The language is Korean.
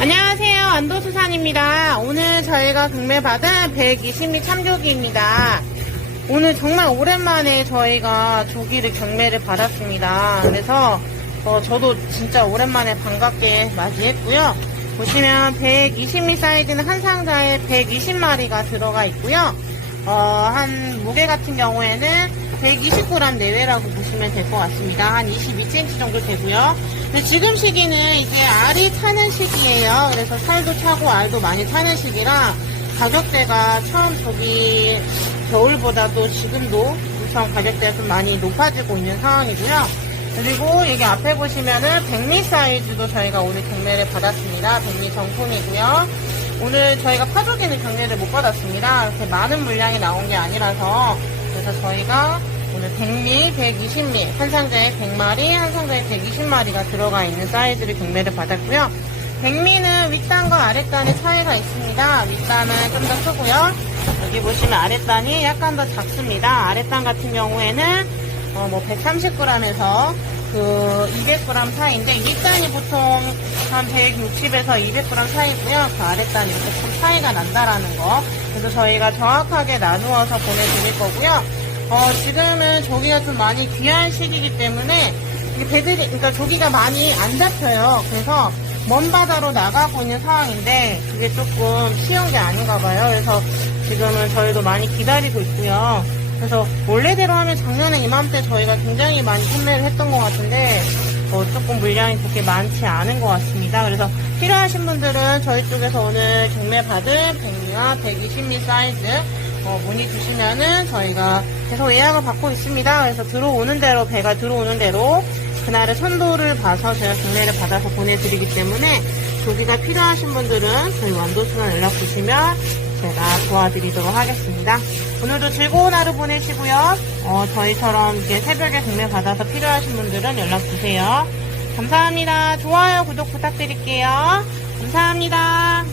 안녕하세요. 안도수산입니다. 오늘 저희가 경매받은 120미 참조기입니다. 오늘 정말 오랜만에 저희가 조기를 경매를 받았습니다. 그래서 어, 저도 진짜 오랜만에 반갑게 맞이했고요. 보시면 120미 사이즈는 한 상자에 120마리가 들어가 있고요. 어, 한 무게 같은 경우에는 120g 내외라고 보시면 될 것 같습니다. 한 22cm 정도 되고요. 지금 시기는 이제 알이 타는 시기예요. 그래서 살도 차고 알도 많이 타는 시기라 가격대가 처음 저기 겨울보다도 지금도 우선 가격대가 좀 많이 높아지고 있는 상황이고요. 그리고 여기 앞에 보시면은 백미 사이즈도 저희가 오늘 경매를 받았습니다. 백미 정품이고요. 오늘 저희가 파조기는 경매를 못 받았습니다. 이렇게 많은 물량이 나온 게 아니라서 그래서 저희가 오늘 100미, 120미, 한 상자에 100마리, 한 상자에 120마리가 들어가 있는 사이즈를 경매를 받았고요. 100미는 윗단과 아랫단의 차이가 있습니다. 윗단은 좀 더 크고요. 여기 보시면 아랫단이 약간 더 작습니다. 아랫단 같은 경우에는 어, 뭐 130g에서 그 200g 사이인데 윗단이 보통 한 160에서 200g 사이고요. 그 아랫단이 이렇게 좀 차이가 난다라는 거. 그래서 저희가 정확하게 나누어서 보내드릴 거고요. 어, 지금은 조기가 좀 많이 귀한 시기이기 때문에 배들이, 그러니까 조기가 많이 안 잡혀요. 그래서 먼 바다로 나가고 있는 상황인데 그게 조금 쉬운 게 아닌가 봐요. 그래서 지금은 저희도 많이 기다리고 있고요. 그래서 원래대로 하면 작년에 이맘때 저희가 굉장히 많이 판매를 했던 것 같은데 어, 조금 물량이 그렇게 많지 않은 것 같습니다. 그래서 필요하신 분들은 저희 쪽에서 오늘 경매 받은 100미와 120미 사이즈 어, 문의 주시면은 저희가 계속 예약을 받고 있습니다. 그래서 들어오는 대로 배가 들어오는 대로 그날의 선도를 봐서 제가 경매를 받아서 보내드리기 때문에 조기가 필요하신 분들은 저희 완도수만 연락 주시면 제가 도와드리도록 하겠습니다. 오늘도 즐거운 하루 보내시고요. 어, 저희처럼 이렇게 새벽에 경매 받아서 필요하신 분들은 연락 주세요. 감사합니다. 좋아요, 구독 부탁드릴게요. 감사합니다.